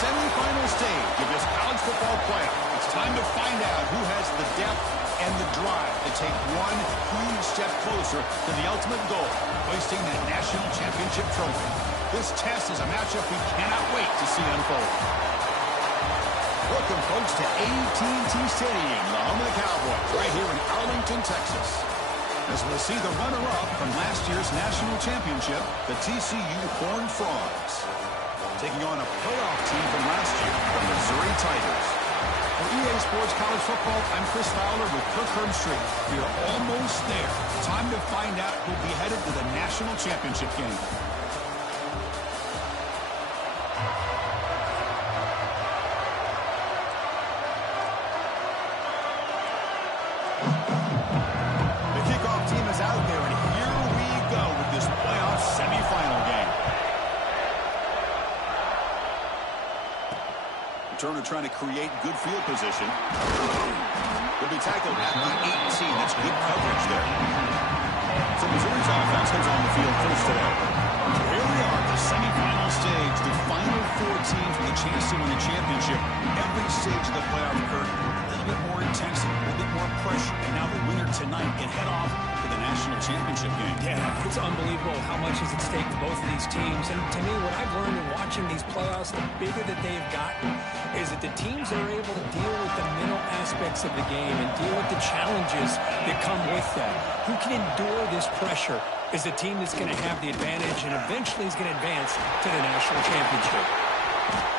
semifinal stage of this college football playoff. It's time to find out who has the depth and the drive to take one huge step closer to the ultimate goal, hoisting that national championship trophy. This test is a matchup we cannot wait to see unfold. Welcome, folks, to AT&T Stadium, the home of the Cowboys, right here in Arlington, Texas. As we'll see the runner-up from last year's national championship, the TCU Horned Frogs, taking on a playoff team from last year, the Missouri Tigers. For EA Sports College Football, I'm Chris Fowler with Kirk Herbstreit. We are almost there. Time to find out who'll be headed to the national championship game. The kickoff team is out there, and here we go with this playoff semifinal game. Turner trying to create good field position. Will be tackled at the 18. That's good coverage there. So Missouri's offense comes on the field first today. Here we are, the semifinal stage. The final four teams with a chance to win the championship. Every stage of the playoff, Kirk, a little bit more intensity, a little bit more pressure. And now the winner tonight can head off to the national championship game. Yeah, it's unbelievable how much is at stake for both of these teams. And to me, what I've learned in watching these playoffs, the bigger that they've gotten, is that the teams that are able to deal with the mental aspects of the game and deal with the challenges that come with that. Who can endure this pressure is the team that's going to have the advantage and eventually is going to advance to the national championship.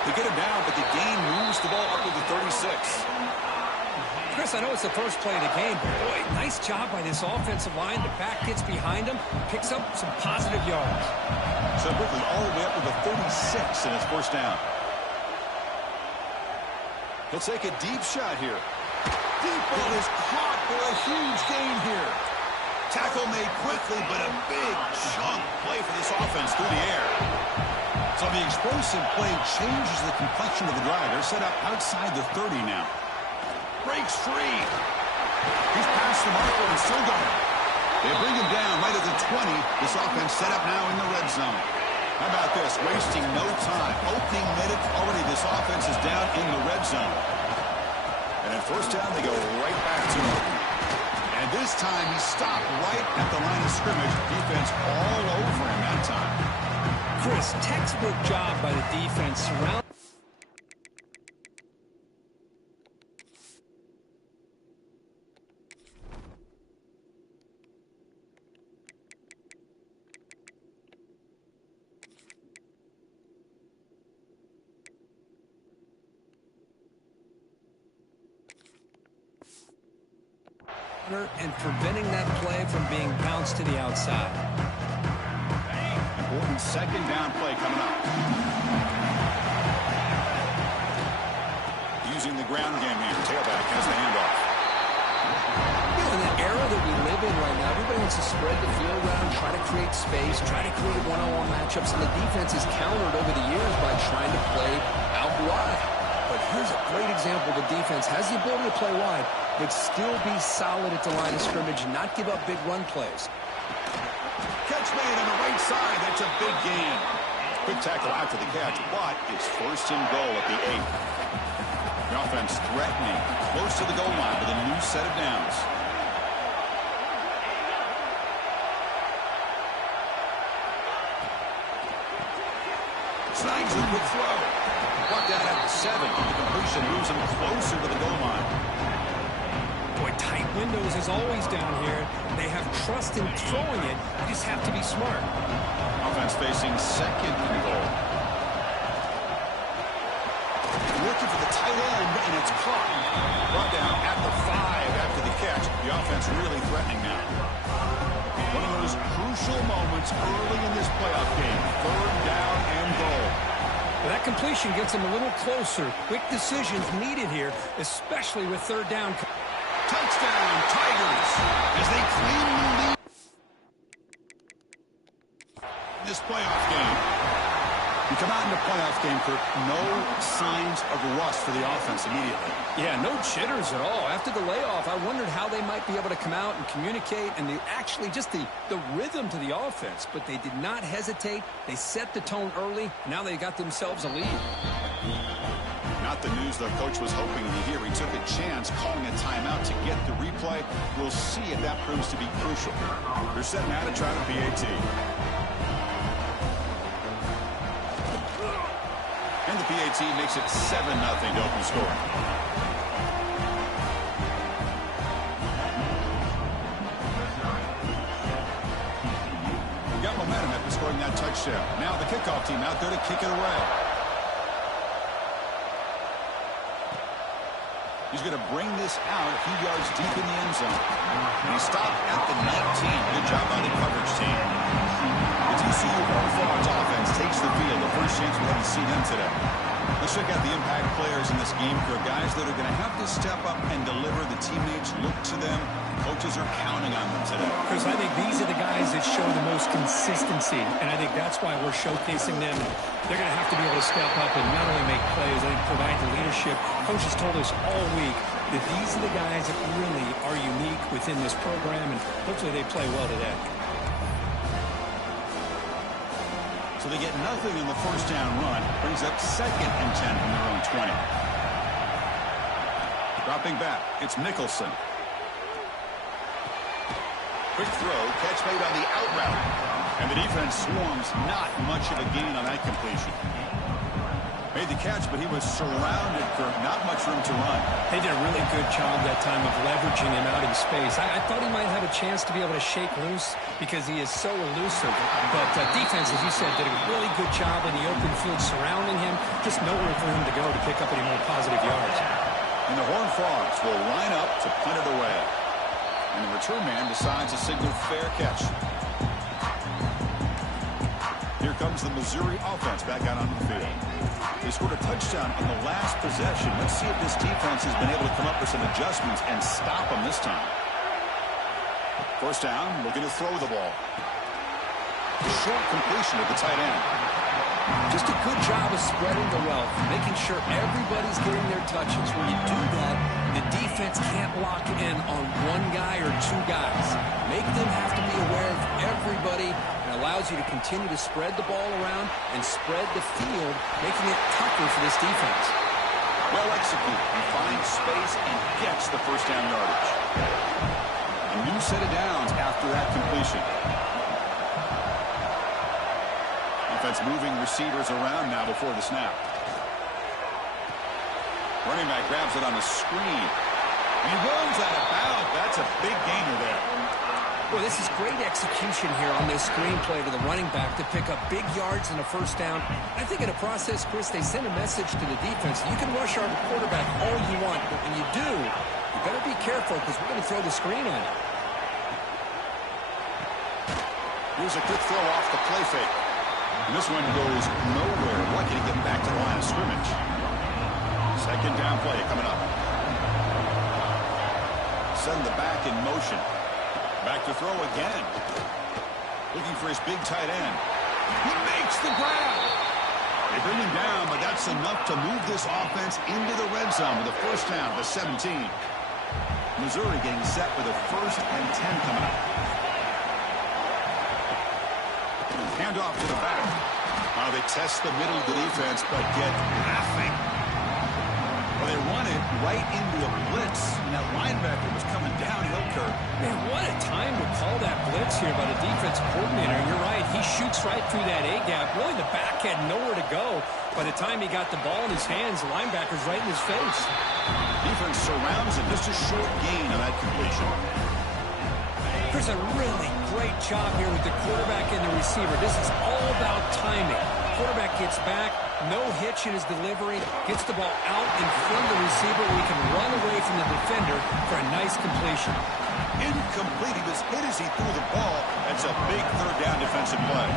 They get him down, but the gain moves the ball up to the 36. Chris, I know it's the first play of the game, but boy, nice job by this offensive line. The back gets behind him, picks up some positive yards. So quickly all the way up to the 36, and it's first down. He'll take a deep shot here. Deep ball is caught for a huge gain here. Tackle made quickly, but a big chunk play for this offense through the air. So the explosive play changes the complexion of the drive. They're set up outside the 30 now. Breaks free. He's past the marker and still going. They bring him down right at the 20. This offense set up now in the red zone. How about this? Wasting no time. Opening minute already. This offense is down in the red zone. And at first down, they go right back to him. And this time, he stopped right at the line of scrimmage. Defense all over him that time. Chris, textbook job by the defense. Surround. And preventing that play from being bounced to the outside. Important second down play coming up. Using the ground game here. Tailback has the handoff. In the era that we live in right now, everybody wants to spread the field around, try to create space, try to create one-on-one matchups, and the defense is countered over the years by trying to play out wide. But here's a great example. The defense has the ability to play wide, but still be solid at the line of scrimmage and not give up big run plays. Catch made on the right side. That's a big gain. Quick tackle out to the catch, but it's first and goal at the 8. The offense threatening, close to the goal line with a new set of downs. Snags a good throw. Brought down at the 7. The completion moves him closer to the goal line. Boy, tight windows is always down here. They have trust in throwing it. You just have to be smart. Offense facing second and goal. Looking for the tight end, and it's caught. Brought down at the 5 after the catch. The offense really threatening now. One of those crucial moments early in this playoff game. Third down and goal. Well, that completion gets them a little closer. Quick decisions needed here, especially with third down. Touchdown, Tigers, as they claim the lead in this playoff game. You come out in the playoff game, Kirk, no signs of rust for the offense immediately. Yeah, no jitters at all. After the layoff, I wondered how they might be able to come out and communicate and actually just the rhythm to the offense. But they did not hesitate. They set the tone early. Now they got themselves a lead. not the news the coach was hoping to hear. He took a chance calling a timeout to get the replay. We'll see if that proves to be crucial. They're set now to try the PAT. And the PAT makes it 7-0 to open scoring. Got momentum after scoring that touchdown. Now the kickoff team out there to kick it away. He's going to bring this out a few yards deep in the end zone. And he stopped at the 19. Good job by the coverage team. The TCU Frogs offense takes the field. The first chance we haven't seen them today. Let's check out the impact players in this game. For guys that are going to have to step up and deliver. The teammates look to them. Coaches are counting on them today. Chris, I think these are the guys that show the most consistency, and I think that's why we're showcasing them. They're going to have to be able to step up and not only make plays, I think provide the leadership. Coach has told us all week that these are the guys that really are unique within this program, and hopefully they play well today. So they get nothing in the first down run. Brings up 2nd and 10 from their own 20. Dropping back, it's Nicholson. Quick throw, catch made on the out route. And the defense swarms, not much of a gain on that completion. Made the catch, but he was surrounded for not much room to run. They did a really good job that time of leveraging him out in space. I thought he might have a chance to be able to shake loose because he is so elusive. But defense, as you said, did a really good job in the open field surrounding him. Just nowhere for him to go to pick up any more positive yards. And the Horned Frogs will line up to punt it away. And the return man decides to signal fair catch. Here comes the Missouri offense back out onto the field. They scored a touchdown on the last possession. Let's see if this defense has been able to come up with some adjustments and stop them this time. First down, looking to throw the ball. Short completion at the tight end. Just a good job of spreading the wealth, making sure everybody's getting their touches. When you do that, the defense can't lock in on one guy or two guys. Make them have to be aware of everybody. It allows you to continue to spread the ball around and spread the field, making it tougher for this defense. Well executed. He finds space and gets the first down yardage. A new set of downs after that completion. Offense moving receivers around now before the snap. Running back grabs it on a screen. He runs out of bounds. That's a big gainer there. Well, this is great execution here on this screen play to the running back to pick up big yards in a first down. I think in a process, Chris, they send a message to the defense. You can rush our quarterback all you want, but when you do, you better be careful because we're going to throw the screen on you. Here's a quick throw off the play fake. And this one goes nowhere. Lucky to get back to the line of scrimmage. Second down play coming up. Send the back in motion. Back to throw again. Looking for his big tight end. He makes the grab. They bring him down, but that's enough to move this offense into the red zone with a first down to 17. Missouri getting set for the 1st and 10 coming up. Handoff to the back. They test the middle of the defense, but get nothing. Well, they run it right into a blitz, and that linebacker was coming downhill, Kurt. Man, what a time to call that blitz here by the defensive coordinator. You're right. He shoots right through that A-gap. Really, the back had nowhere to go. By the time he got the ball in his hands, the linebacker's right in his face. Defense surrounds him. Just a short gain on that completion. There's a really great job here with the quarterback and the receiver. This is all about timing. Quarterback gets back, no hitch in his delivery, gets the ball out in front of the receiver where he can run away from the defender for a nice completion. Incomplete. He was hit as he threw the ball. That's a big third down defensive play.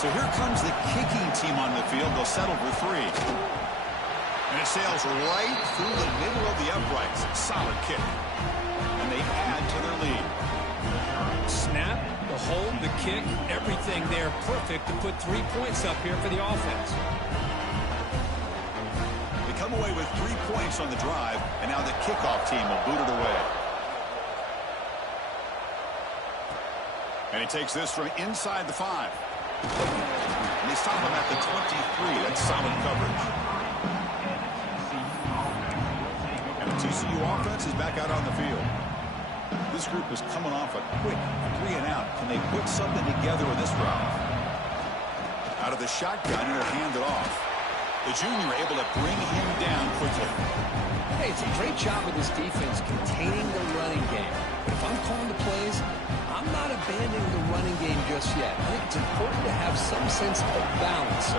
So here comes the kicking team on the field. They'll settle for 3. And it sails right through the middle of the uprights. Solid kick. And they add to their lead. Snap, the hold, the kick, everything there perfect to put 3 points up here for the offense. They come away with 3 points on the drive, and now the kickoff team will boot it away. And he takes this from inside the 5. And they stop him at the 23. That's solid coverage. TCU offense is back out on the field. This group is coming off a quick 3-and-out. Can they put something together with this drive? Out of the shotgun, and they'll hand it off. The junior able to bring him down quickly. Hey, it's a great job of this defense containing the running game. But if I'm calling the plays, I'm not abandoning the running game just yet. I think it's important to have some sense of balance. So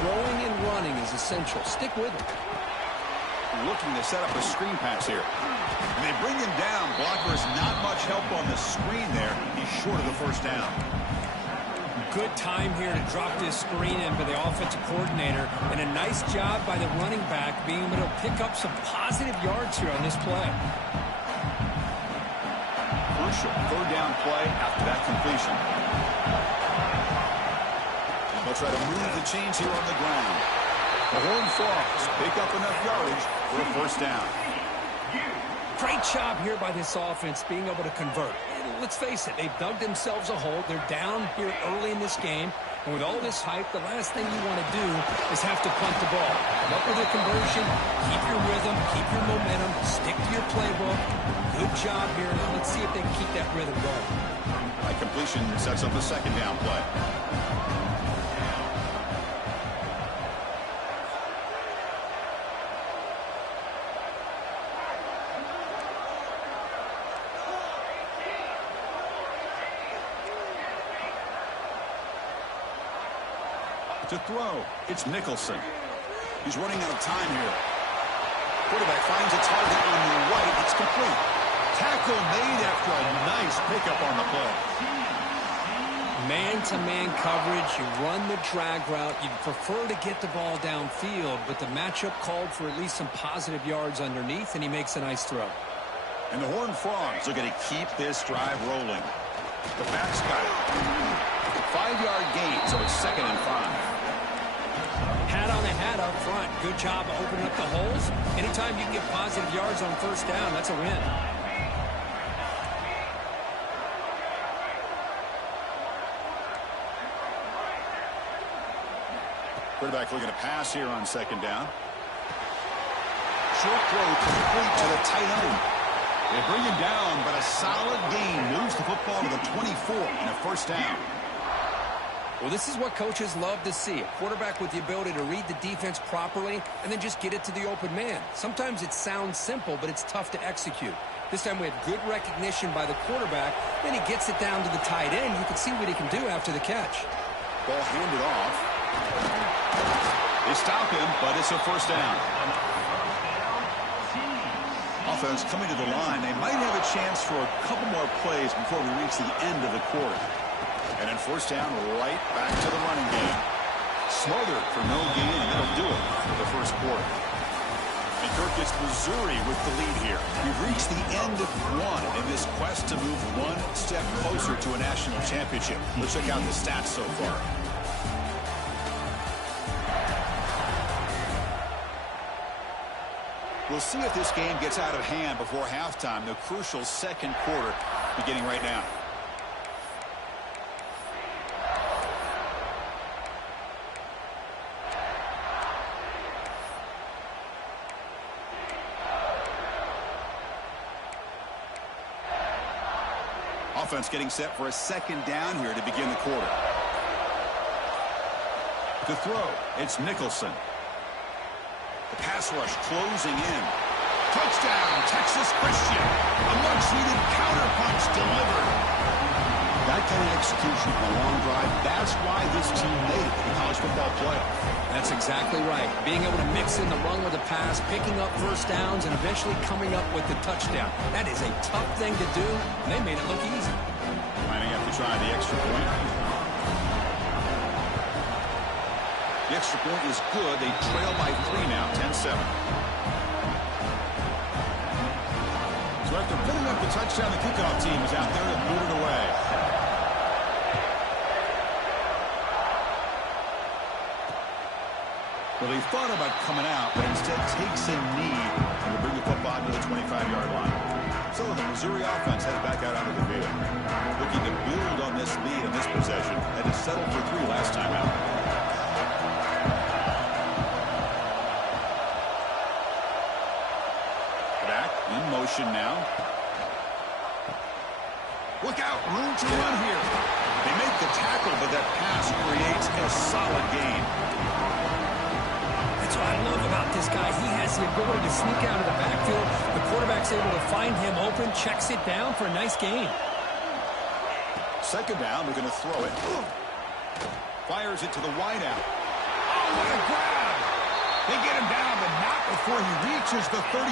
throwing and running is essential. Stick with it. Looking to set up a screen pass here. And they bring him down. Blocker's not much help on the screen there. He's short of the first down. Good time here to drop this screen in by the offensive coordinator. And a nice job by the running back being able to pick up some positive yards here on this play. Crucial third down play after that completion. They'll try to move the chains here on the ground. The Horned Frogs pick up enough yardage for a first down. Great job here by this offense being able to convert. And let's face it, they've dug themselves a hole. They're down here early in this game. And with all this hype, the last thing you want to do is have to punt the ball. Come up with a conversion, keep your rhythm, keep your momentum, stick to your playbook. Good job here. Now let's see if they can keep that rhythm going. That completion sets up a second down play. To throw, it's Nicholson. He's running out of time here. Quarterback finds a target on the right. It's complete. Tackle made after a nice pickup on the play. Man-to-man coverage, you run the drag route. You prefer to get the ball downfield, but the matchup called for at least some positive yards underneath, and he makes a nice throw. And the Horned Frogs are going to keep this drive rolling. The back's got it. 5-yard gain, so it's 2nd and 5. Hat on the hat up front. Good job of opening up the holes. Anytime you can get positive yards on first down, that's a win. Quarterback looking to pass here on 2nd down. Short throw complete to the tight end. They bring him down, but a solid gain moves the football to the 24 and a first down. Well, this is what coaches love to see. A quarterback with the ability to read the defense properly and then just get it to the open man. Sometimes it sounds simple, but it's tough to execute. This time we have good recognition by the quarterback. Then he gets it down to the tight end. You can see what he can do after the catch. Ball handed off. They stop him, but it's a first down. Offense coming to the line. They might have a chance for a couple more plays before we reach the end of the quarter. And then first down, right back to the running game. Smothered for no gain, and that'll do it for the first quarter. And Kirk gets Missouri with the lead here. We've reached the end of one in this quest to move one step closer to a national championship. Let's check out the stats so far. We'll see if this game gets out of hand before halftime. The crucial second quarter beginning right now. Offense getting set for a second down here to begin the quarter. To throw, it's Nicholson. The pass rush closing in. Touchdown, Texas Christian. A much-needed counterpunch delivered. That kind of execution on a long drive, that's why this team made it to the college football playoff. That's exactly right. Being able to mix in the run with the pass, picking up first downs, and eventually coming up with the touchdown. That is a tough thing to do, and they made it look easy. Lining up to try the extra point. The extra point is good. They trail by 3 now, 10-7. So after putting up the touchdown, the kickoff team is out there to boot it away. Well, they thought about coming out, but instead takes a knee and will bring the football to the 25-yard line. So the Missouri offense heads back out onto the field. Looking to build on this lead in this possession. Had to settle for 3 last time out. Back. possession now. Look out, room to run here. They make the tackle, but that pass creates a solid gain. That's what I love about this guy. He has the ability to sneak out of the backfield. The quarterback's able to find him open, checks it down for a nice gain. Second down, they're going to throw it. Fires it to the wideout. Oh, what a grab! They get him down, but not before he reaches the 39.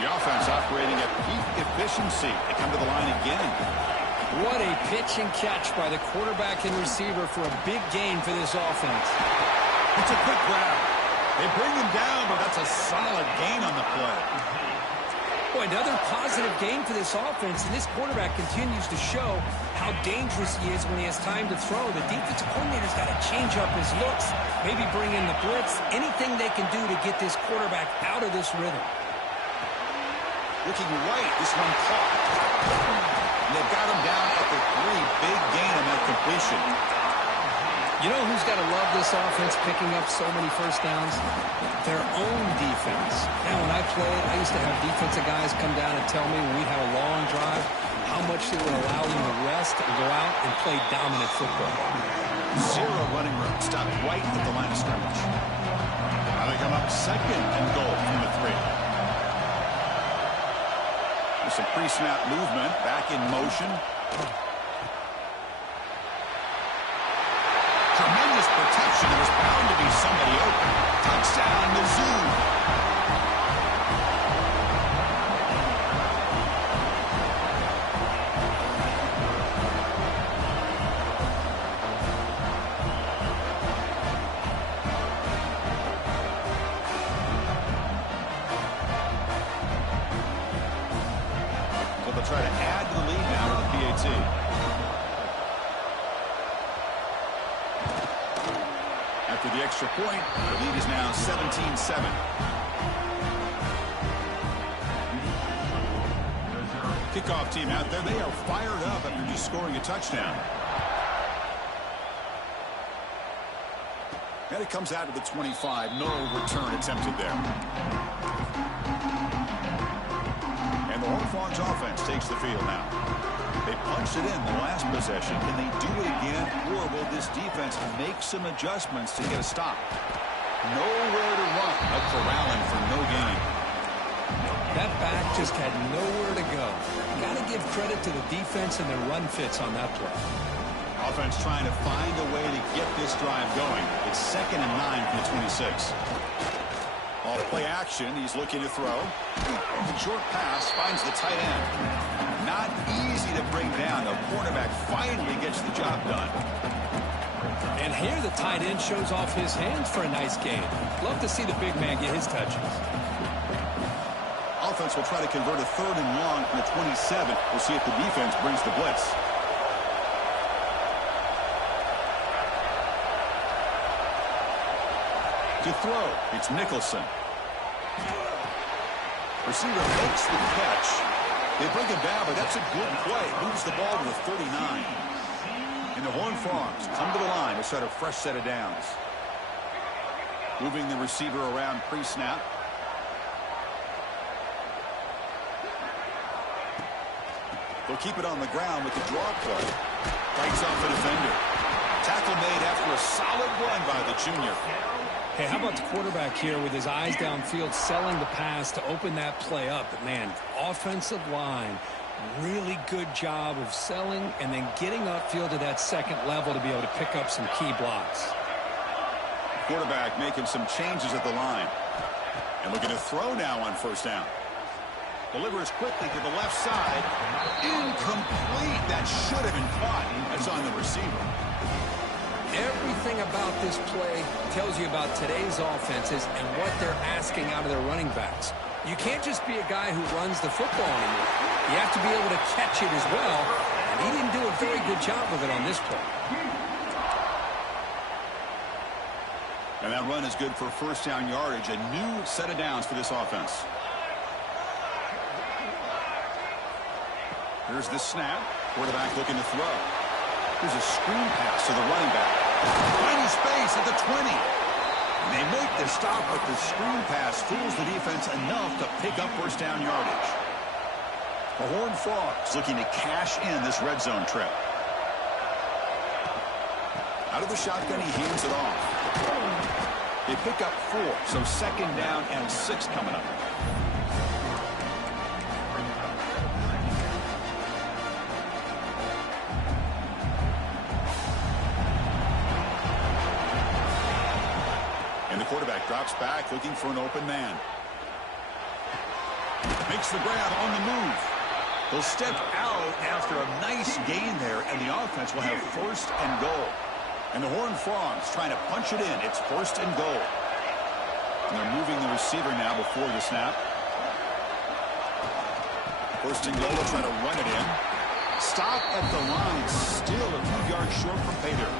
The offense operating at peak efficiency. They come to the line again. What a pitch and catch by the quarterback and receiver for a big gain for this offense. It's a quick grab. They bring him down, but that's a solid gain on the play. Boy, another positive gain for this offense, and this quarterback continues to show how dangerous he is when he has time to throw. The defensive coordinator's got to change up his looks, maybe bring in the blitz, anything they can do to get this quarterback out of this rhythm. Looking right, this one caught. And they've got him down at the 3. Big gain on that completion. You know who's got to love this offense picking up so many first downs? Their own defense. Now, when I played, I used to have defensive guys come down and tell me when we'd have a long drive how much they would allow them to rest and go out and play dominant football. 0 running room. Stopped right at the line of scrimmage. Now they come up second and goal from the 3. There's some pre-snap movement. Back in motion. Tremendous protection. There's bound to be somebody open. Touchdown, Mizzou. So they'll try to add to the lead now with the PAT. After the extra point, the lead is now 17-7. Kickoff team out there. They are fired up after just scoring a touchdown. And it comes out to the 25. No return attempted there. And the Horned Frogs offense takes the field now. They punched it in the last possession. Can they do it again, or will this defense make some adjustments to get a stop? Nowhere to run. A corralling for no gain. That back just had nowhere to go. Got to give credit to the defense and their run fits on that play. Offense trying to find a way to get this drive going. It's 2nd and 9 from the 26. Off play action, he's looking to throw. Short pass finds the tight end. Not easy to bring down. The quarterback finally gets the job done. And here the tight end shows off his hands for a nice gain. Love to see the big man get his touches. Offense will try to convert a 3rd and long from the 27. We'll see if the defense brings the blitz. To throw, it's Nicholson. Receiver makes the catch. They bring him down, but that's a good play. Moves the ball to the 39. And the Horned Frogs come to the line to start a fresh set of downs. Moving the receiver around pre-snap. They'll keep it on the ground with the draw play. Fights off a defender. Tackle made after a solid run by the junior. Hey, how about the quarterback here with his eyes downfield, selling the pass to open that play up? But, man, offensive line, really good job of selling and then getting upfield to that second level to be able to pick up some key blocks. Quarterback making some changes at the line. And looking to throw now on 1st down. Delivers quickly to the left side. Incomplete. That should have been caught. That's on the receiver. Everything about this play tells you about today's offenses and what they're asking out of their running backs. You can't just be a guy who runs the football anymore. You have to be able to catch it as well, and he didn't do a very good job of it on this play. And that run is good for 1st down yardage. A new set of downs for this offense. Here's the snap. Quarterback looking to throw. Here's a screen pass to the running back. Finding space at the 20. They make the stop, but the screen pass fools the defense enough to pick up first down yardage. The Horned Frogs looking to cash in this red zone trip. Out of the shotgun, he hands it off. They pick up 4, so second down and 6 coming up. And the quarterback drops back, looking for an open man. Makes the grab on the move. They'll step out after a nice gain there, and the offense will have first and goal. And the Horned Frogs trying to punch it in. It's first and goal. And they're moving the receiver now before the snap. First and goal, they'll try to run it in. Stop at the line, still a few yards short from pay dirt.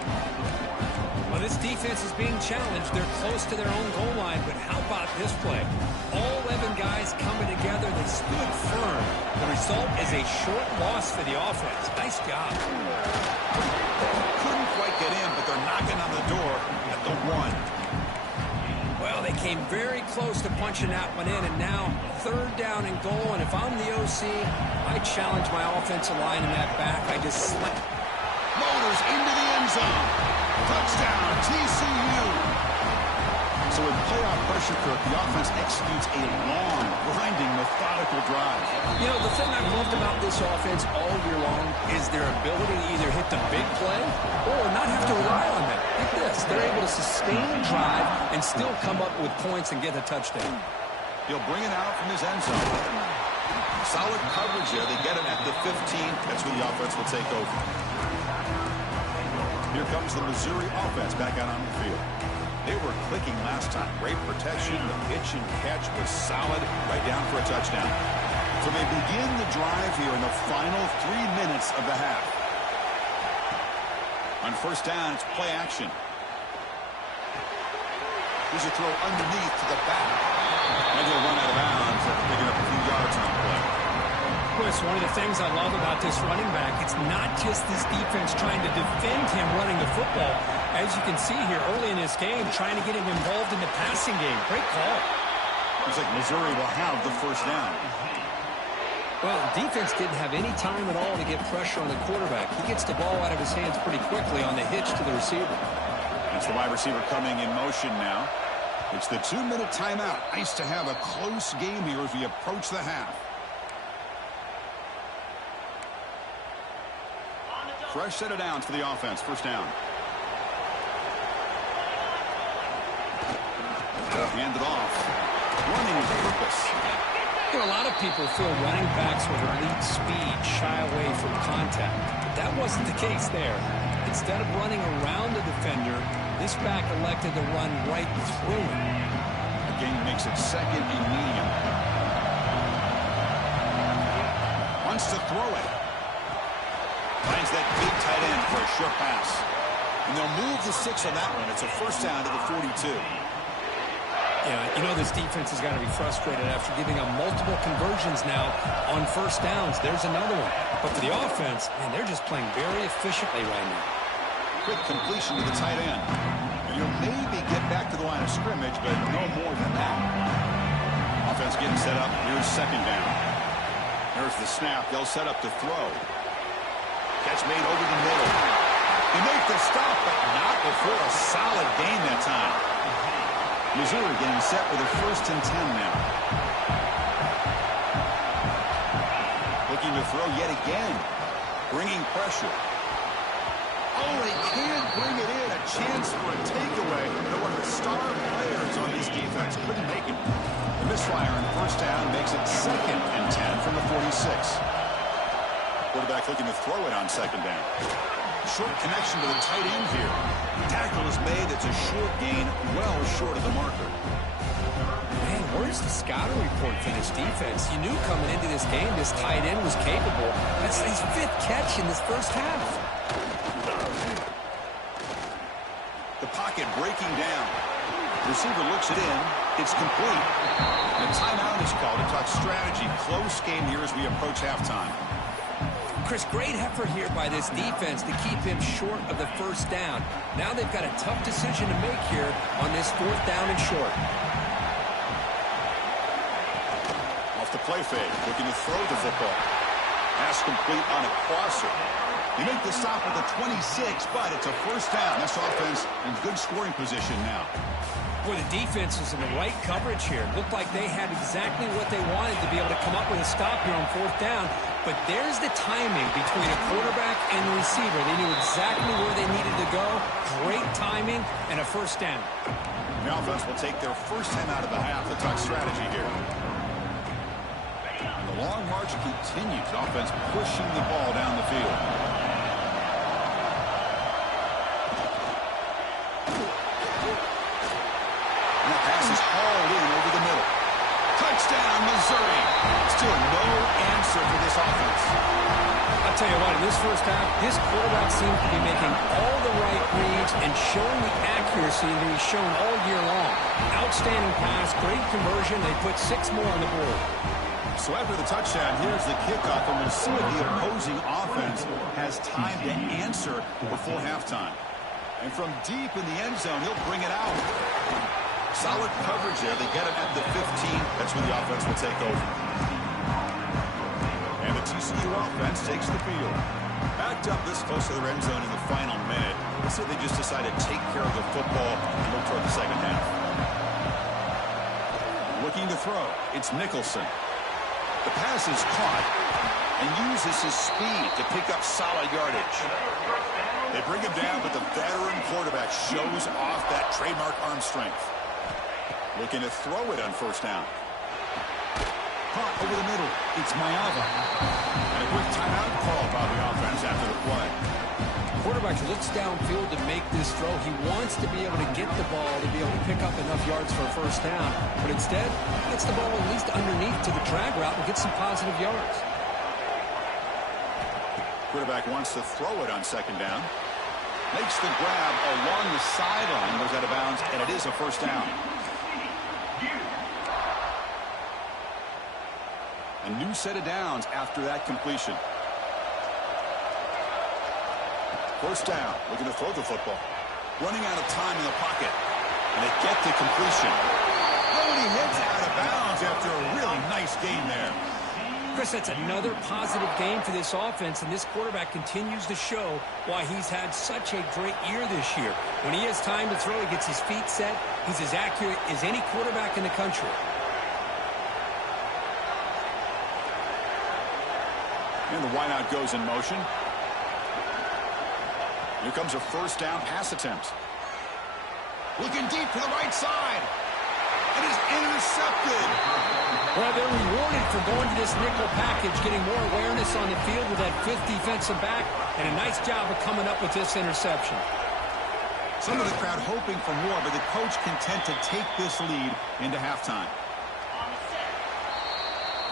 Well, this defense is being challenged. They're close to their own goal line, but how about this play? All 11 guys coming together. They stood firm. The result is a short loss for the offense. Nice job. Couldn't quite get in, but they're knocking on the door at the 1. Well, they came very close to punching that one in, and now third down and goal. And if I'm the OC, I challenge my offensive line in that back. I just slam. Motors into the end zone. Touchdown, TCU. So with playoff pressure, Kirk, the offense executes a long, grinding, methodical drive. You know, the thing I've loved about this offense all year long is their ability to either hit the big play or not have to rely on that. Like this, they're able to sustain a drive and still come up with points and get a touchdown. He'll bring it out from his end zone. Solid coverage there. They get it at the 15. That's where the offense will take over. Here comes the Missouri offense back out on the field. They were clicking last time. Great protection. The pitch and catch was solid. Right down for a touchdown. So they begin the drive here in the final 3 minutes of the half. On first down, it's play action. Here's a throw underneath to the back. And he'll run out of bounds after picking up a few yards on the play. Chris, one of the things I love about this running back, it's not just this defense trying to defend him running the football. As you can see here early in this game, trying to get him involved in the passing game. Great call. Looks like Missouri will have the first down. Well, defense didn't have any time at all to get pressure on the quarterback. He gets the ball out of his hands pretty quickly on the hitch to the receiver. That's the wide receiver coming in motion now. It's the 2-minute timeout. Nice to have a close game here as we approach the half. Fresh set of downs for the offense. First down. Hand it off. Running with purpose. You know, a lot of people feel running backs with elite speed shy away from contact. But that wasn't the case there. Instead of running around the defender, this back elected to run right through him. Again, makes it second and medium. Wants to throw it. Finds that big tight end for a short pass. And they'll move the 6 on that one. It's a first down to the 42. Yeah, you know this defense has got to be frustrated after giving up multiple conversions now on first downs. There's another one. But for the offense, man, they're just playing very efficiently right now. Quick completion to the tight end. And you'll maybe get back to the line of scrimmage, but no more than that. Offense getting set up. Here's second down. There's the snap. They'll set up to throw. Catch made over the middle. They make the stop, but not before a solid gain that time. Missouri getting set with a first and 10 now. Looking to throw yet again. Bringing pressure. Oh, they can't bring it in. A chance for a takeaway. But one of the star players on this defense couldn't make it. The misfire on first down makes it second and 10 from the 46. Quarterback looking to throw it on second down. Short connection to the tight end here. Tackle is made. It's a short gain, well short of the marker. Man, where's the scouting report for this defense? You knew coming into this game this tight end was capable. That's his 5th catch in this first half. The pocket breaking down. The receiver looks it in. It's complete. The timeout is called to talk strategy. Close game here as we approach halftime. Chris, great effort here by this defense to keep him short of the first down. Now they've got a tough decision to make here on this 4th down and short. Off the play fake, looking to throw the football. Pass complete on a crosser. They make the stop at the 26, but it's a 1st down. This offense in good scoring position now. Boy, the defense was in the right coverage here. It looked like they had exactly what they wanted to be able to come up with a stop here on 4th down. But there's the timing between a quarterback and the receiver. They knew exactly where they needed to go. Great timing and a 1st down. The offense will take their first time out of the half. The tuck strategy here. And the long march continues. Offense pushing the ball down the field. And that pass is hauled in over the middle. Touchdown, Missouri. Still no answer for this offense. I'll tell you what, in this first half, this quarterback seems to be making all the right reads and showing the accuracy that he's shown all year long. Outstanding pass, great conversion. They put 6 more on the board. So after the touchdown, here's the kickoff, and we'll see if the opposing offense has time to answer before halftime. And from deep in the end zone, he'll bring it out. Solid coverage there. They get it at the 15. That's where the offense will take over. And the TCU offense takes the field. Backed up this close to the end zone in the final minute. Let's say they just decide to take care of the football and look toward the second half. Looking to throw. It's Nicholson. The pass is caught and uses his speed to pick up solid yardage. They bring him down, but the veteran quarterback shows off that trademark arm strength. Looking to throw it on 1st down. Caught over the middle. It's Mayava. And a quick timeout called by the offense after the play. Quarterback looks downfield to make this throw. He wants to be able to get the ball to be able to pick up enough yards for a 1st down. But instead, he gets the ball at least underneath to the drag route and get some positive yards. Quarterback wants to throw it on 2nd down. Makes the grab along the sideline. Goes out of bounds, and it is a 1st down. A new set of downs after that completion. 1st down, looking to throw the football. Running out of time in the pocket. And they get the completion. Oh, and he hits out of bounds after a really nice game there. Chris, that's another positive game for this offense, and this quarterback continues to show why he's had such a great year this year. When he has time to throw, he gets his feet set. He's as accurate as any quarterback in the country. And the wideout goes in motion. Here comes a 1st down pass attempt. Looking deep to the right side. It is intercepted. Well, they're rewarded for going to this nickel package, getting more awareness on the field with that 5th defensive back, and a nice job of coming up with this interception. Some of the crowd hoping for more, but the coach content to take this lead into halftime.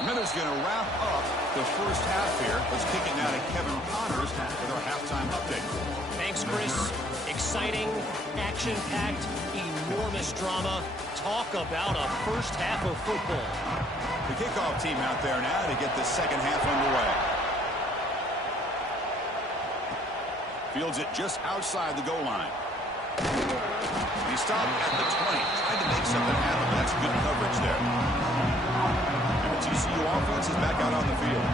Miller's going to wrap up the first half here. Let's kick it now to Kevin Connors with our halftime update. Thanks, Chris. Exciting, action-packed, enormous drama. Talk about a first half of football. The kickoff team out there now to get the second half underway. Fields it just outside the goal line. He stopped at the 20. Tried to make something happen, but that's good coverage there. And the TCU offense is back out on the field.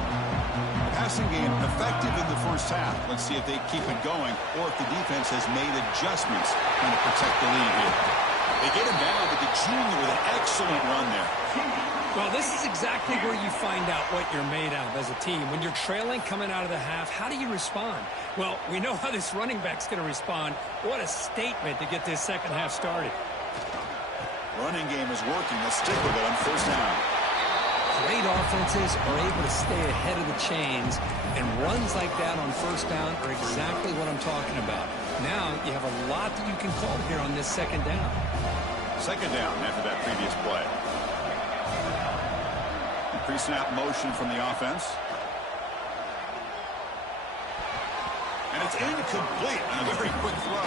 Passing game effective in the first half. Let's see if they keep it going or if the defense has made adjustments trying to protect the lead here. They get him down, but the junior with an excellent run there. Well, this is exactly where you find out what you're made of as a team. When you're trailing coming out of the half, how do you respond? Well, we know how this running back's going to respond. What a statement to get this second half started. Running game is working. They'll stick with it on 1st down. Great offenses are able to stay ahead of the chains, and runs like that on 1st down are exactly what I'm talking about. Now you have a lot that you can call here on this 2nd down. 2nd down after that previous play. Pre-snap motion from the offense. And it's incomplete on a very quick throw.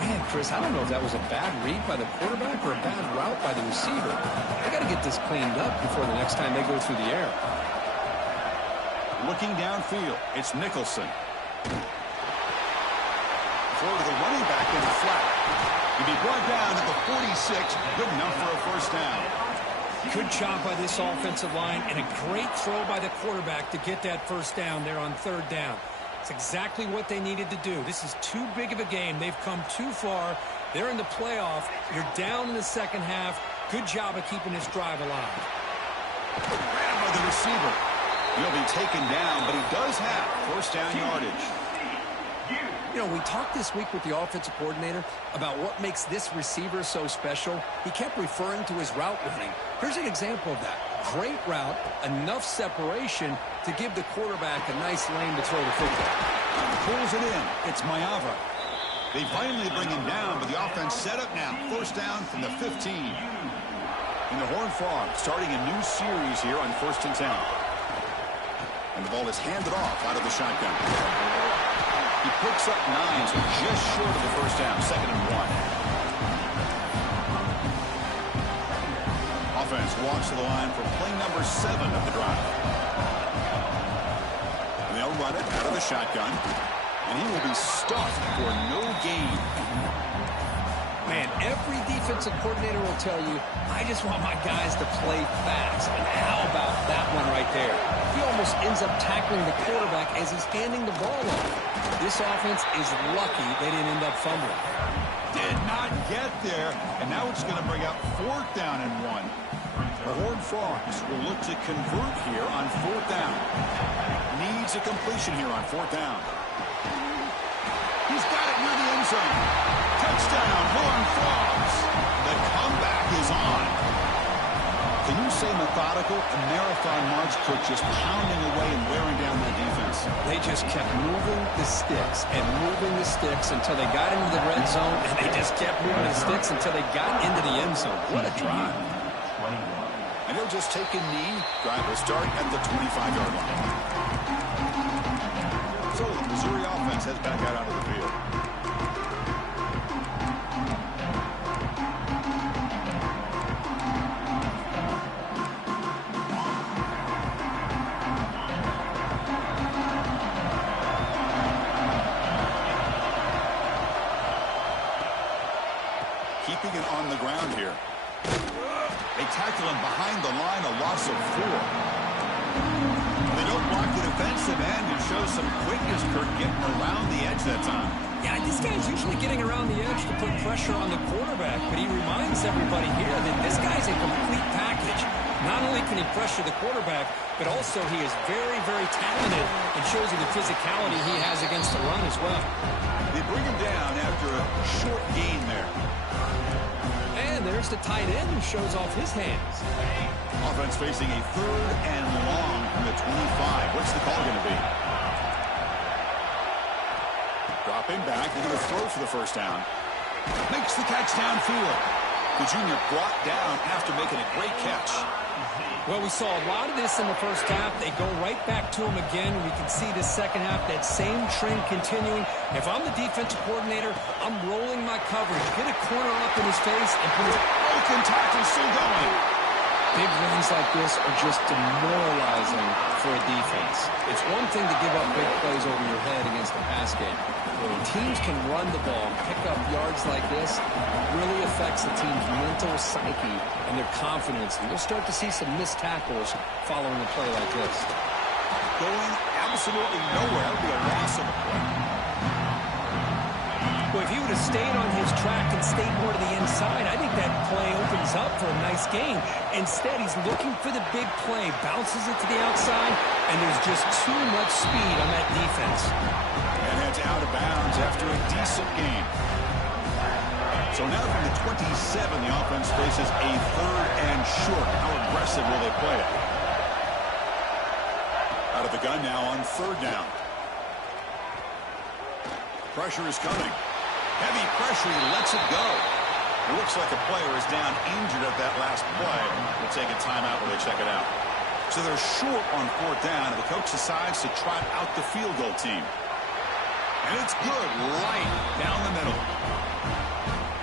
Man, Chris, I don't know if that was a bad read by the quarterback or a bad route by the receiver. They got to get this cleaned up before the next time they go through the air. Looking downfield, it's Nicholson. Throw to the running back in the flat. He'll be brought down at the 46. Good enough for a first down. Good job by this offensive line and a great throw by the quarterback to get that first down there on third down. It's exactly what they needed to do. This is too big of a game. They've come too far. They're in the playoff. You're down in the second half. Good job of keeping this drive alive. Grab by the receiver. He'll be taken down, but he does have first down yardage. You know, we talked this week with the offensive coordinator about what makes this receiver so special. He kept referring to his route running. Here's an example of that. Great route, enough separation to give the quarterback a nice lane to throw the football. Pulls it in. It's Maeva. They finally bring him down, but the offense set up now. First down from the 15. And the Horned Frogs starting a new series here on 1st and 10. And the ball is handed off out of the shotgun. He picks up 9, so just short of the first down. 2nd and 1. Offense walks to the line for play number 7 of the drive. And they'll run it out of the shotgun. And he will be stuffed for no gain. Man, every defensive coordinator will tell you, I just want my guys to play fast. And how about that one right there? He almost ends up tackling the quarterback as he's handing the ball off. This offense is lucky they didn't end up fumbling. Did not get there, and now it's going to bring up 4th down and 1. The Horned Frogs will look to convert here on 4th down. Needs a completion here on 4th down. He's got it near the end zone. Touchdown, Horned Frogs. The comeback is on. Can you say methodical? A marathon march took just pounding away and wearing down that defense. They just kept moving the sticks and moving the sticks until they got into the red zone, and they just kept moving the sticks until they got into the end zone. What a drive. And he'll just take a knee. Drive will start at the 25-yard line. So the Missouri offense heads back out onto the field. Keeping it on the ground here. They tackle him behind the line, a loss of 4. They don't block the defensive end and show some quickness, Kirk, getting around the edge that time. Yeah, this guy's usually getting around the edge to put pressure on the quarterback, but he reminds everybody here that this guy's a complete package. Not only can he pressure the quarterback, but also he is very, very talented and shows you the physicality he has against the run as well. They bring him down after a short gain there. And there's the tight end who shows off his hands. Offense facing a 3rd and long from the 25. What's the call going to be? Dropping back. They're going to throw for the first down. Makes the catch downfield. The junior brought down after making a great catch. Well, we saw a lot of this in the first half. They go right back to him again. We can see the second half, that same trend continuing. If I'm the defensive coordinator, I'm rolling my coverage. Get a corner up in his face and put his broken tackle still going. Big runs like this are just demoralizing for a defense. It's one thing to give up big plays over your head against the pass game. But when teams can run the ball, pick up yards like this, it really affects the team's mental psyche and their confidence. And you'll start to see some missed tackles following a play like this. Going absolutely nowhere. That would be a loss of a play. Well, if he would have stayed on his track and stayed more to the inside, I think that play opens up for a nice gain. Instead, he's looking for the big play, bounces it to the outside, and there's just too much speed on that defense. And heads out of bounds after a decent gain. So now from the 27, the offense faces a 3rd and short. How aggressive will they play it? Out of the gun now on 3rd down. Pressure is coming. Heavy pressure, he lets it go. It looks like a player is down injured at that last play. We'll take a timeout while they check it out. So they're short on 4th down, and the coach decides to trot out the field goal team. And it's good, right down the middle.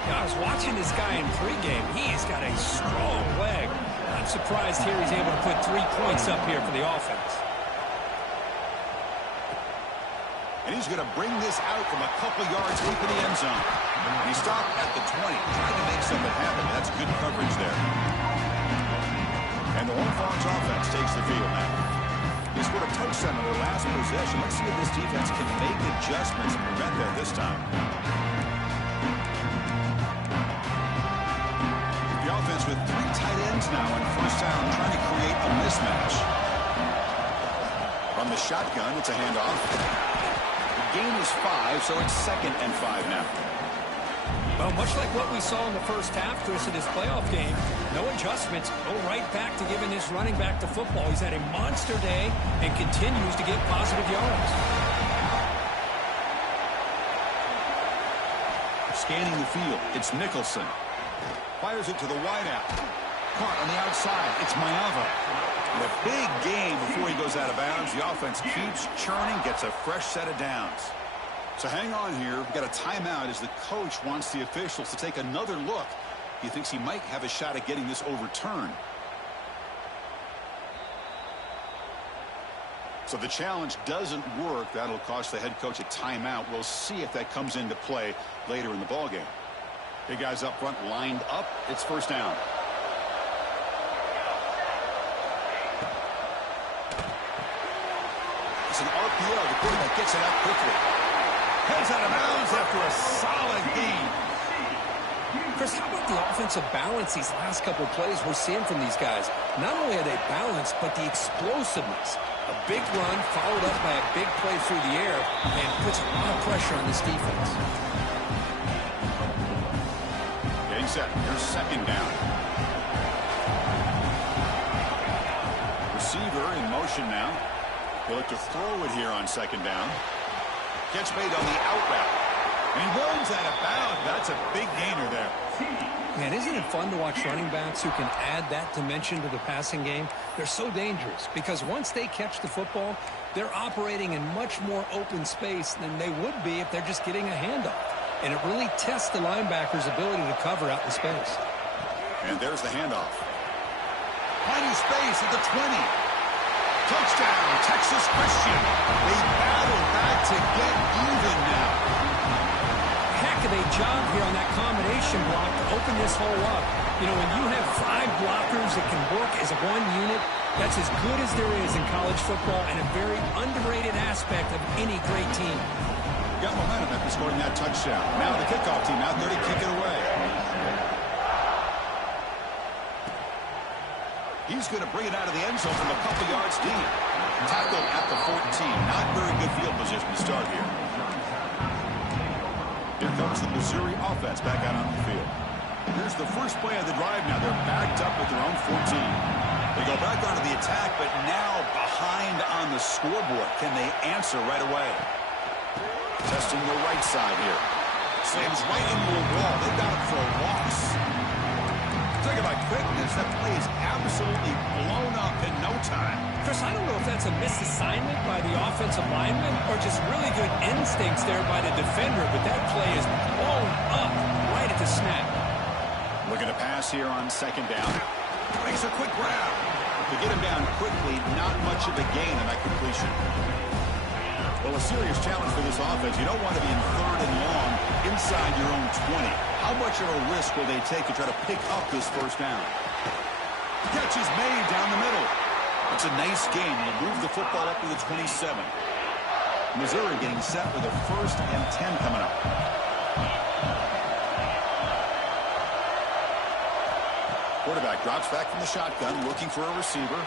Yeah, I was watching this guy in pregame. He's got a strong leg. I'm surprised here he's able to put 3 points up here for the offense. And he's going to bring this out from a couple yards deep in the end zone. And he stopped at the 20, trying to make something happen. That's good coverage there. And the Hornets offense takes the field now. He scored a touchdown on their last possession. Let's see if this defense can make adjustments and prevent that this time. The offense with 3 tight ends now on first down, trying to create a mismatch. From the shotgun, it's a handoff. The gain is 5, so it's 2nd and 5 now. Well, much like what we saw in the first half, Chris, in his playoff game, no adjustments, go right back to giving his running back the football. He's had a monster day and continues to get positive yards. Scanning the field, it's Nicholson. Fires it to the wideout. Caught on the outside, it's Mayava. And a big game before he goes out of bounds. The offense keeps churning, gets a fresh set of downs. So hang on here. We've got a timeout as the coach wants the officials to take another look. He thinks he might have a shot at getting this overturned. So the challenge doesn't work. That'll cost the head coach a timeout. We'll see if that comes into play later in the ballgame. Big guys up front lined up. It's first down. It's an RPO. The quarterback gets it out quickly. Heads out of bounds after a solid gain. Chris, how about the offensive balance these last couple of plays we're seeing from these guys? Not only are they balanced, but the explosiveness. A big run followed up by a big play through the air and puts a lot of pressure on this defense. Getting set. Here's second down. Receiver in motion now. He'll look to throw it here on second down. Catch made on the out route. And he runs out of bounds. That's a big gainer there. Man, isn't it fun to watch running backs who can add that dimension to the passing game? They're so dangerous because once they catch the football, they're operating in much more open space than they would be if they're just getting a handoff. And it really tests the linebacker's ability to cover out in space. And there's the handoff. Finding space at the 20. Touchdown, Texas Christian. They battle back to get even now. Heck of a job here on that combination block to open this hole up. You know, when you have 5 blockers that can work as one unit, that's as good as there is in college football and a very underrated aspect of any great team. Got momentum after scoring that touchdown. Now the kickoff team out there to kick it away. He's going to bring it out of the end zone from a couple yards deep. Tackled at the 14. Not very good field position to start here. Here comes the Missouri offense back out on the field. Here's the first play of the drive now. They're backed up at their own 14. They go back onto the attack, but now behind on the scoreboard. Can they answer right away? Testing the right side here. Slams right into a wall. They got it for a loss. Talking about quickness, that play is absolutely blown up in no time. Chris, I don't know if that's a misassignment by the offensive lineman or just really good instincts there by the defender, but that play is blown up right at the snap. Looking to pass here on second down. Makes a quick grab. To get him down quickly, not much of a gain on that completion. Well, a serious challenge for this offense. You don't want to be in third and long inside your own 20. How much of a risk will they take to try to pick up this first down? Catch is made down the middle. It's a nice game. They'll move the football up to the 27. Missouri getting set with a 1st and 10 coming up. Quarterback drops back from the shotgun, looking for a receiver.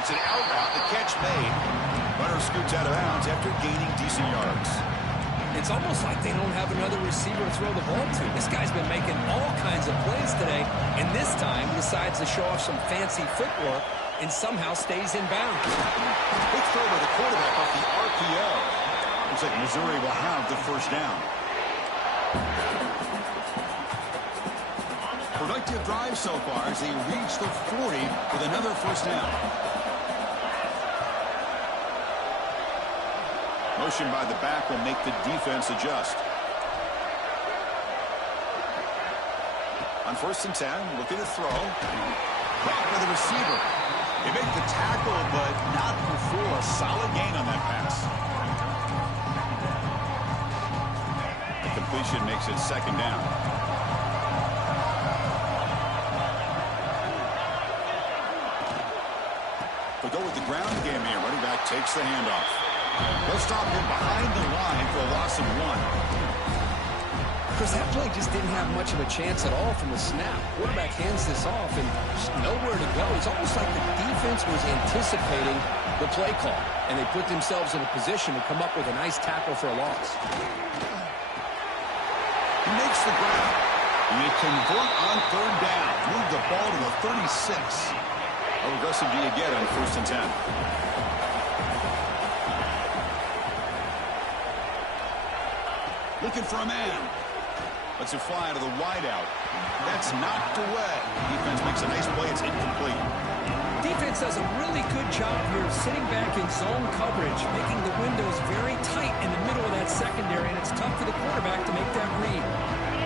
It's an out route. The catch made. Runner scoots out of bounds after gaining decent yards. It's almost like they don't have another receiver to throw the ball to. This guy's been making all kinds of plays today, and this time he decides to show off some fancy footwork and somehow stays in bounds. Quick throw by the quarterback off the RPO. Looks like Missouri will have the first down. Productive drive so far as they reach the 40 with another first down. Motion by the back will make the defense adjust. On 1st and 10, looking to throw. Caught by the receiver. They make the tackle, but not before a solid gain on that pass. completion makes it second down. They'll go with the ground game here. Running back takes the handoff. They'll stop him behind the line for a loss of 1. Chris, that play just didn't have much of a chance at all from the snap. Quarterback hands this off and just nowhere to go. It's almost like the defense was anticipating the play call, and they put themselves in a position to come up with a nice tackle for a loss. He makes the grab. And they convert on third down. Move the ball to the 36. How aggressive do you get on 1st and 10? Looking for a man. Lets it fly to the wideout. That's knocked away. Defense makes a nice play. It's incomplete. Defense does a really good job here sitting back in zone coverage, making the windows very tight in the middle of that secondary, and it's tough for the quarterback to make that read.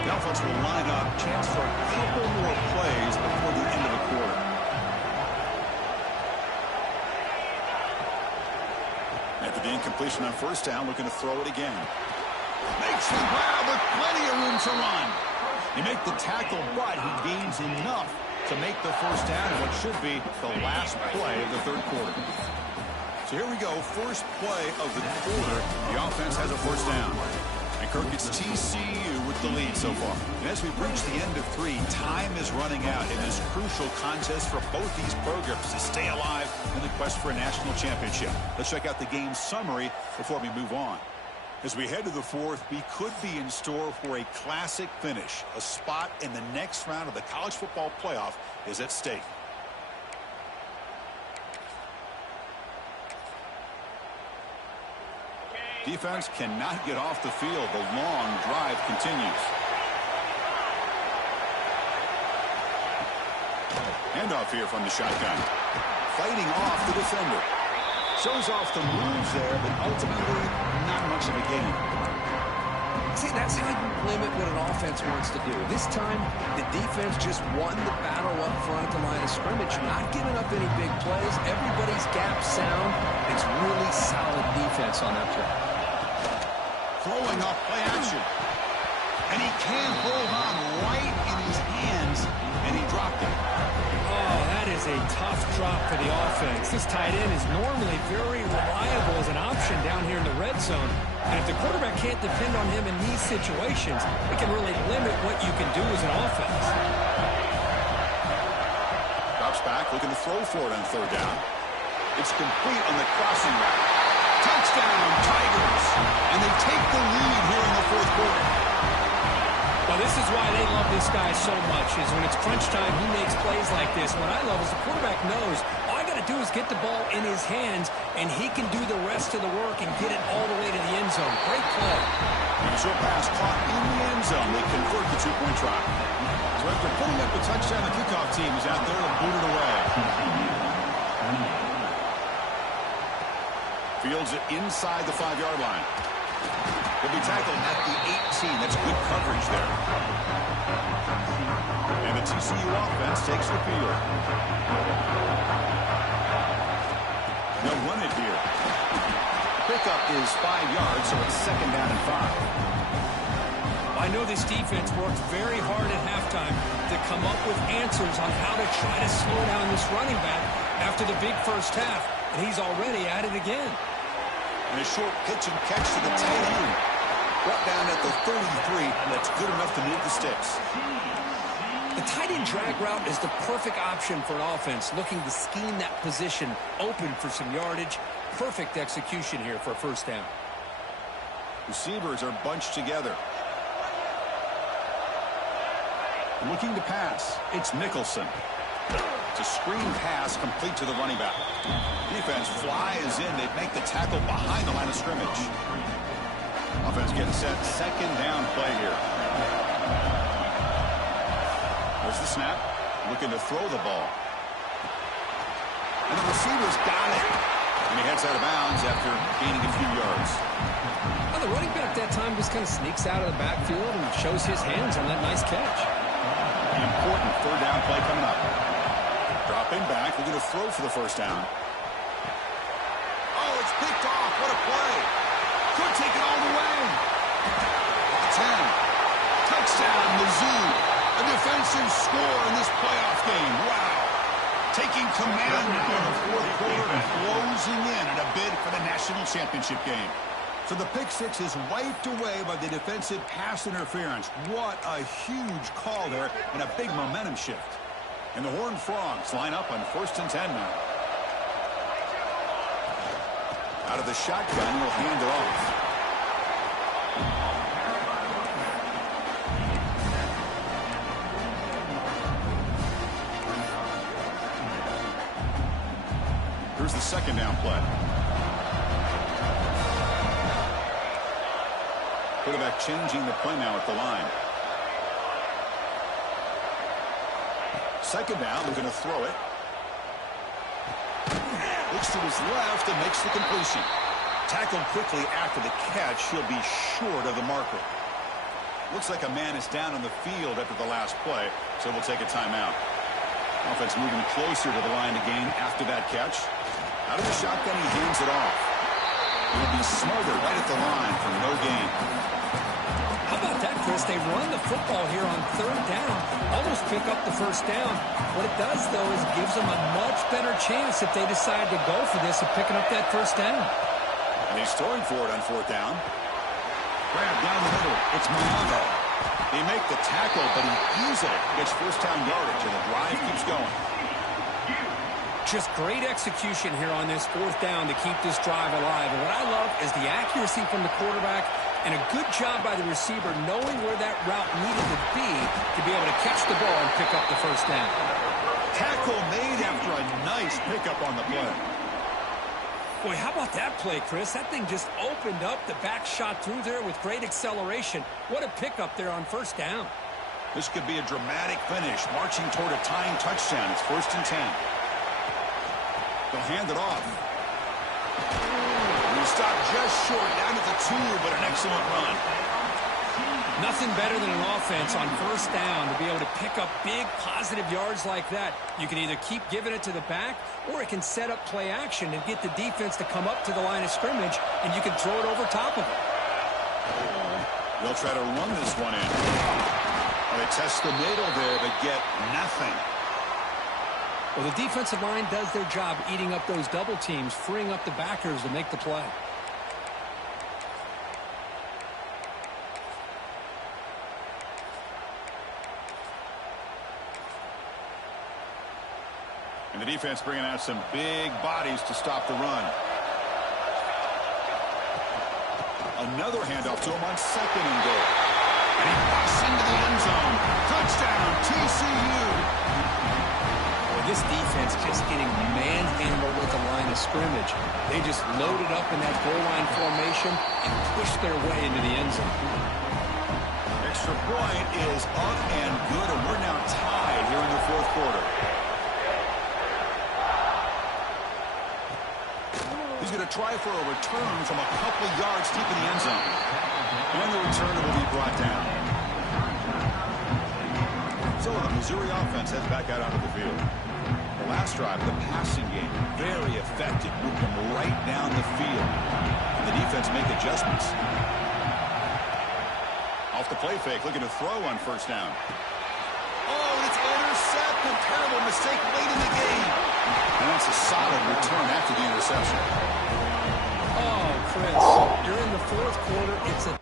The offense will line up. Chance for a couple more plays before the end of the quarter. After the incompletion on 1st down, looking to throw it again. Makes the grab with plenty of room to run. You make the tackle, but he gains enough to make the 1st down in what should be the last play of the 3rd quarter. So here we go, first play of the quarter. The offense has a 1st down. And Kirk, it's TCU with the lead so far. And as we reach the end of 3, time is running out in this crucial contest for both these programs to stay alive in the quest for a national championship. Let's check out the game summary before we move on. As we head to the 4th, we could be in store for a classic finish. A spot in the next round of the college football playoff is at stake. Defense cannot get off the field. The long drive continues. Handoff here from the shotgun. Fighting off the defender. Shows off the moves there, but ultimately not much of a gain. See, that's how you limit what an offense wants to do. This time, the defense just won the battle up front at the line of scrimmage, not giving up any big plays. Everybody's gap sound. It's really solid defense on that play. Throwing off play action. And he can hold on right in his hands, and he dropped it. Oh, that is a tough drop for the offense. This tight end is normally very reliable as an option down here in the red zone. And if the quarterback can't depend on him in these situations, it can really limit what you can do as an offense. Drops back, looking to throw for it on 3rd down. It's complete on the crossing route. Touchdown, Tigers! And they take the lead here in the 4th quarter. Well, this is why they love this guy so much, is when it's crunch time, he makes plays like this. What I love is the quarterback knows all I got to do is get the ball in his hands, and he can do the rest of the work and get it all the way to the end zone. Great play. And a short pass caught in the end zone. They convert the 2-point try. So after putting up a touchdown, the kickoff team is out there to boot it away. Fields it inside the 5-yard line. Will be tackled at the 18. That's good coverage there. And the TCU offense takes the field. They'll run it here. Pickup is 5 yards, so it's 2nd down and 5. I know this defense worked very hard at halftime to come up with answers on how to try to slow down this running back after the big first half, and he's already at it again. And a short pitch and catch to the tight end. Brought down at the 33, and that's good enough to move the sticks. The tight end drag route is the perfect option for an offense looking to scheme that position open for some yardage. Perfect execution here for a 1st down. Receivers are bunched together. Looking to pass. It's Nicholson. It's a screen pass complete to the running back. Defense flies in. They make the tackle behind the line of scrimmage. Offense getting set. 2nd down play here. There's the snap. Looking to throw the ball. And the receiver's got it. And he heads out of bounds after gaining a few yards. Well, the running back that time just kind of sneaks out of the backfield and shows his hands on that nice catch. An important 3rd down play coming up. Dropping back, looking to throw for the 1st down. Oh, it's picked off. What a play. Could take it all the way. 10. decisive score in this playoff game. Wow. Taking command in the fourth quarter and closing in at a bid for the national championship game. So the pick six is wiped away by the defensive pass interference. What a huge call there and a big momentum shift. And the Horned Frogs line up on 1st and 10 now. Out of the shotgun, he'll hand it off. Here's the second down play. Quarterback changing the play now at the line. Second down, they're going to throw it. Looks to his left and makes the completion. Tackled quickly after the catch. He'll be short of the marker. Looks like a man is down on the field after the last play, so we'll take a timeout. Offense moving closer to the line to gain after that catch. Out of the shotgun, he hands it off. He'll be smothered right at the line for no gain. How about that, Chris? They run the football here on 3rd down, almost pick up the 1st down. What it does, though, is it gives them a much better chance if they decide to go for this of picking up that 1st down. And he's throwing for it on 4th down. Grab down the middle. It's Miano. They make the tackle, but he easily gets 1st down yardage, and the drive keeps going. Just great execution here on this 4th down to keep this drive alive. And what I love is the accuracy from the quarterback and a good job by the receiver knowing where that route needed to be able to catch the ball and pick up the 1st down. Tackle made after a nice pickup on the play. Boy, how about that play, Chris? That thing just opened up. The back shot through there with great acceleration. What a pickup there on 1st down. This could be a dramatic finish, marching toward a tying touchdown. It's 1st and 10. They'll hand it off. He'll stop just short, down at the 2, but an excellent run. Nothing better than an offense on 1st down to be able to pick up big positive yards like that. You can either keep giving it to the back, or it can set up play action and get the defense to come up to the line of scrimmage, and you can throw it over top of it. They'll try to run this one in. Well, they test the middle there, but get nothing. Well, the defensive line does their job eating up those double teams, freeing up the backers to make the play. And the defense bringing out some big bodies to stop the run. Another handoff to him on 2nd and goal. And he walks into the end zone. Touchdown, TCU. This defense just getting manhandled with the line of scrimmage. They just loaded up in that goal line formation and pushed their way into the end zone. Extra point is up and good, and we're now tied here in the 4th quarter. He's going to try for a return from a couple yards deep in the end zone. And the return will be brought down. So the Missouri offense heads back out onto the field. The last drive, the passing game, very effective. Moved them right down the field. And the defense make adjustments. Off the play fake, looking to throw on 1st down. Oh, and it's intercepted. Terrible mistake late in the game. And that's a solid return after the interception. Oh, Chris, you're in the 4th quarter. It's a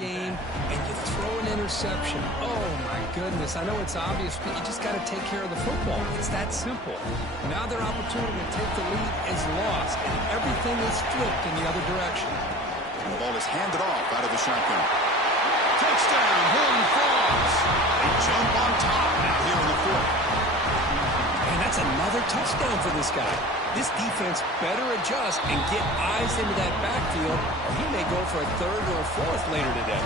game, and you throw an interception. Oh, my goodness. I know it's obvious, but you just got to take care of the football. It's that simple. Now their opportunity to take the lead is lost, and everything is flipped in the other direction. And the ball is handed off out of the shotgun. Touchdown, Horned Frogs. They jump on top now here in the 4th. And that's another touchdown for this guy. This defense better adjust and get eyes into that backfield, or he may go for a 3rd or a 4th later today.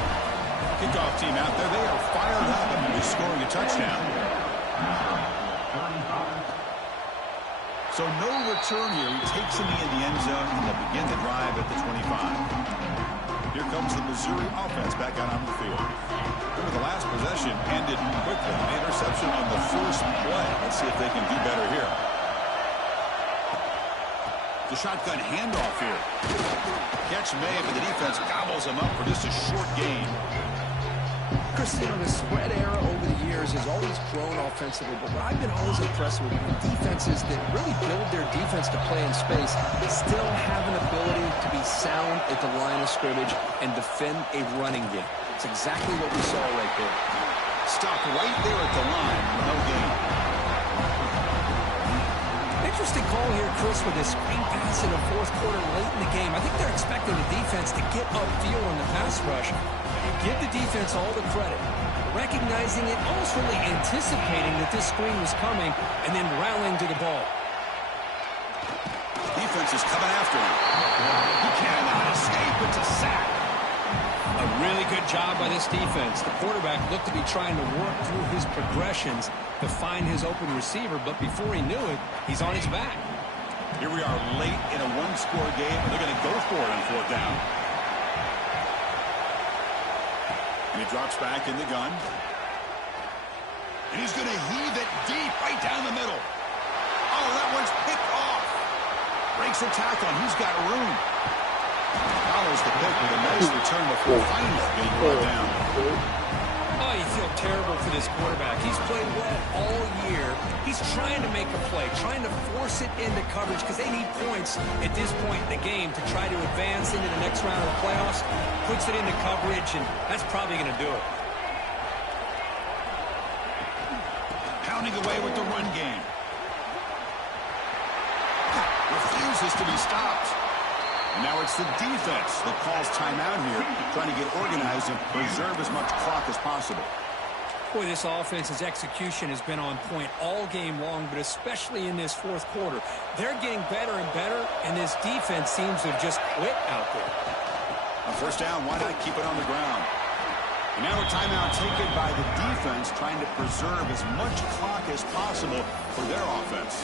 Kickoff team out there. They are fired up and they're scoring a touchdown. So no return here. He takes him in the end zone, and they'll begin the drive at the 25. Here comes the Missouri offense back out on the field. Remember, the last possession ended quickly. An interception on the first play. Let's see if they can do better here. The shotgun handoff here. Catch made, but the defense gobbles him up for just a short gain. Chris, you know, the spread era over the years has always grown offensively, but what I've been always impressed with defenses that really build their defense to play in space still have an ability to be sound at the line of scrimmage and defend a running game. It's exactly what we saw right there. Stop right there at the line. No gain. Interesting call here, Chris, with a screen pass in the fourth quarter late in the game. I think they're expecting the defense to get upfield on the pass rush. Give the defense all the credit, recognizing it, almost really anticipating that this screen was coming, and then rallying to the ball. Defense is coming after him. He cannot escape. It's a sack. A really good job by this defense. The quarterback looked to be trying to work through his progressions to find his open receiver, but before he knew it, he's on his back. Here we are late in a one-score game, and they're going to go for it on fourth down. And he drops back in the gun. And he's going to heave it deep right down the middle. Oh, that one's picked off. Breaks a tackle, and he's got room. Follows the pick with a nice return before finally getting brought down. Oh, you feel terrible for this quarterback. He's played well all year. He's trying to make a play, trying to force it into coverage because they need points at this point in the game to try to advance into the next round of the playoffs. Puts it into coverage, and that's probably going to do it. Pounding away with the run game. Refuses to be stopped. Now it's the defense that calls timeout here, trying to get organized and preserve as much clock as possible. Boy, this offense's execution has been on point all game long, but especially in this fourth quarter. They're getting better and better, and this defense seems to have just quit out there. On first down, why not keep it on the ground? And now a timeout taken by the defense, trying to preserve as much clock as possible for their offense.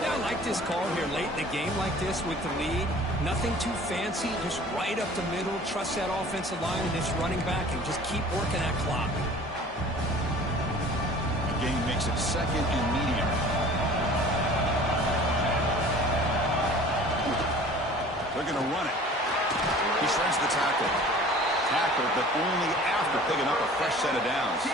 Yeah, I like this call here late in the game like this with the lead. Nothing too fancy, just right up the middle. Trust that offensive line and this running back and just keep working that clock. The game makes it second and medium. They're going to run it. He shreds the tackle. Tackle, but only after picking up a fresh set of downs.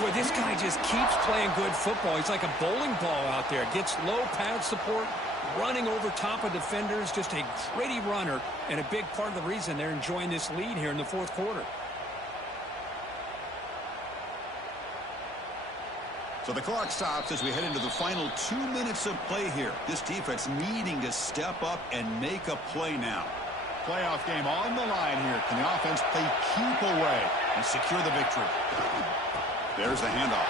Boy, this guy just keeps playing good football. He's like a bowling ball out there. Gets low pad support, running over top of defenders. Just a gritty runner, and a big part of the reason they're enjoying this lead here in the fourth quarter. So the clock stops as we head into the final 2 minutes of play here. This defense needing to step up and make a play now. Playoff game on the line here. Can the offense play keep away and secure the victory? There's the handoff.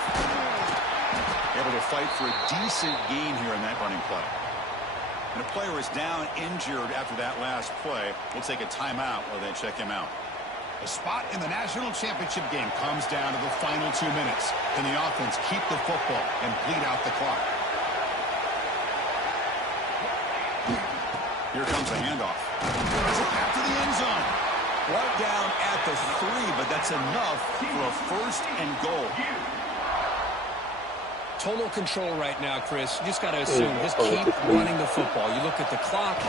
Able to fight for a decent gain here in that running play. And a player is down injured after that last play. We'll take a timeout while they check him out. The spot in the national championship game comes down to the final 2 minutes. Can the offense keep the football and bleed out the clock? Here comes the handoff. There's a pass to the end zone. Brought down at the 3, but that's enough for a first and goal. Total control right now, Chris. You just got to assume, just keep running the football. You look at the clock,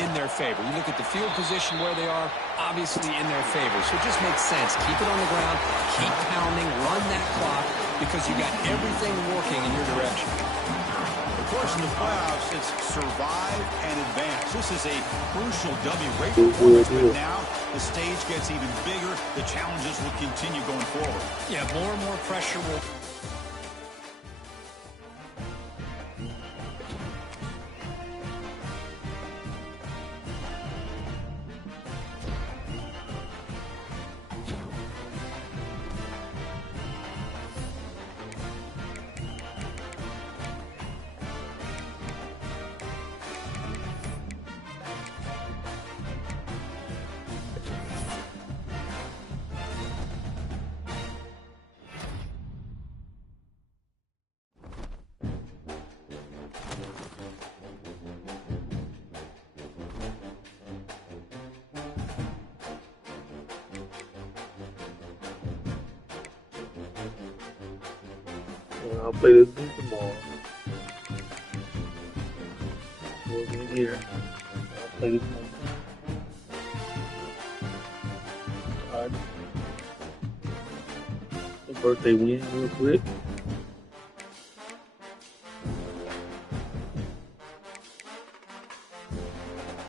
in their favor. You look at the field position where they are, obviously in their favor. So it just makes sense. Keep it on the ground, keep pounding, run that clock, because you got everything working in your direction. Of course, in the playoffs, it's survive and advance. This is a crucial W. Great performance, but now the stage gets even bigger. The challenges will continue going forward. Yeah, more and more pressure will... I'll play this game tomorrow. We'll get here. I'll play this one. Alright. The birthday win real quick.